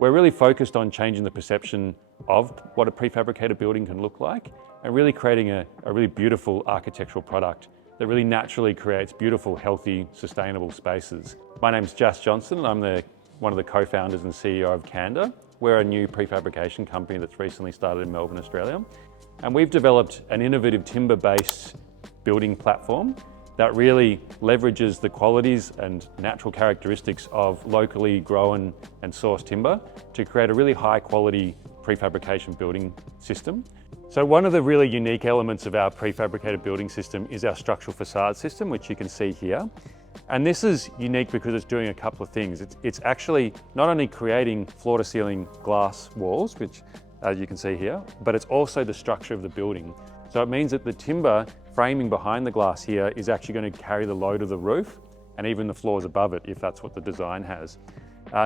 We're really focused on changing the perception of what a prefabricated building can look like and really creating a really beautiful architectural product that really naturally creates beautiful, healthy, sustainable spaces. My name's Jas Johnson and I'm one of the co-founders and CEO of Candour. We're a new prefabrication company that's recently started in Melbourne, Australia. And we've developed an innovative timber-based building platform that really leverages the qualities and natural characteristics of locally grown and sourced timber to create a really high quality prefabrication building system. So one of the really unique elements of our prefabricated building system is our structural facade system, which you can see here. And this is unique because it's doing a couple of things. It's actually not only creating floor to ceiling glass walls, which as you can see here, but it's also the structure of the building. So it means that the timber framing behind the glass here is actually going to carry the load of the roof and even the floors above it, if that's what the design has.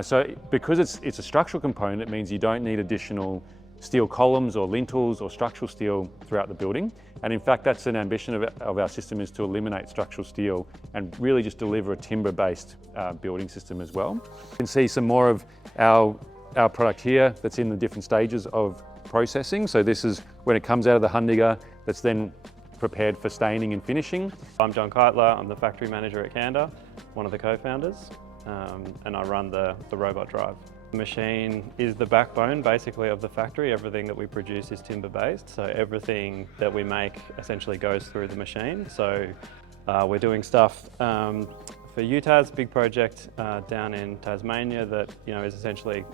So because it's a structural component, it means you don't need additional steel columns or lintels or structural steel throughout the building. And in fact, that's an ambition of our system, is to eliminate structural steel and really just deliver a timber-based building system as well. You can see some more of our product here that's in the different stages of processing. So this is when it comes out of the Hundegger, that's then prepared for staining and finishing. I'm John Keitler, I'm the factory manager at Candour, one of the co-founders, and I run the Robot-Drive. The machine is the backbone basically of the factory. Everything that we produce is timber-based, so everything that we make essentially goes through the machine. So we're doing stuff for UTAS, big project down in Tasmania that is essentially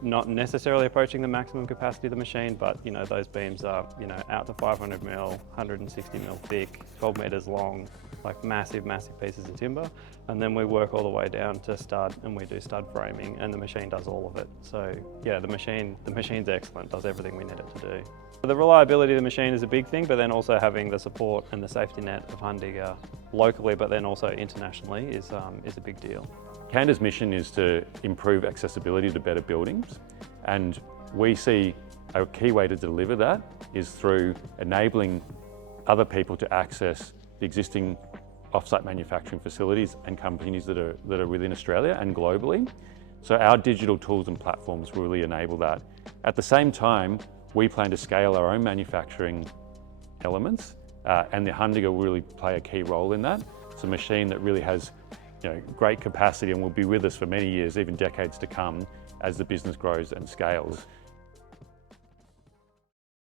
not necessarily approaching the maximum capacity of the machine, but those beams are out to 500 mil, 160 mil thick, 12 meters long, like massive pieces of timber. And then we work all the way down to stud, and we do stud framing, and the machine does all of it. So yeah, the machine's excellent, does everything we need it to do. The reliability of the machine is a big thing, but then also having the support and the safety net of Hundegger locally, but then also internationally is a big deal. Candour's mission is to improve accessibility to better buildings, and we see a key way to deliver that is through enabling other people to access the existing off-site manufacturing facilities and companies that are within Australia and globally. So our digital tools and platforms will really enable that. At the same time, we plan to scale our own manufacturing elements, and the Hundegger will really play a key role in that. It's a machine that really has great capacity and will be with us for many years, even decades to come, as the business grows and scales.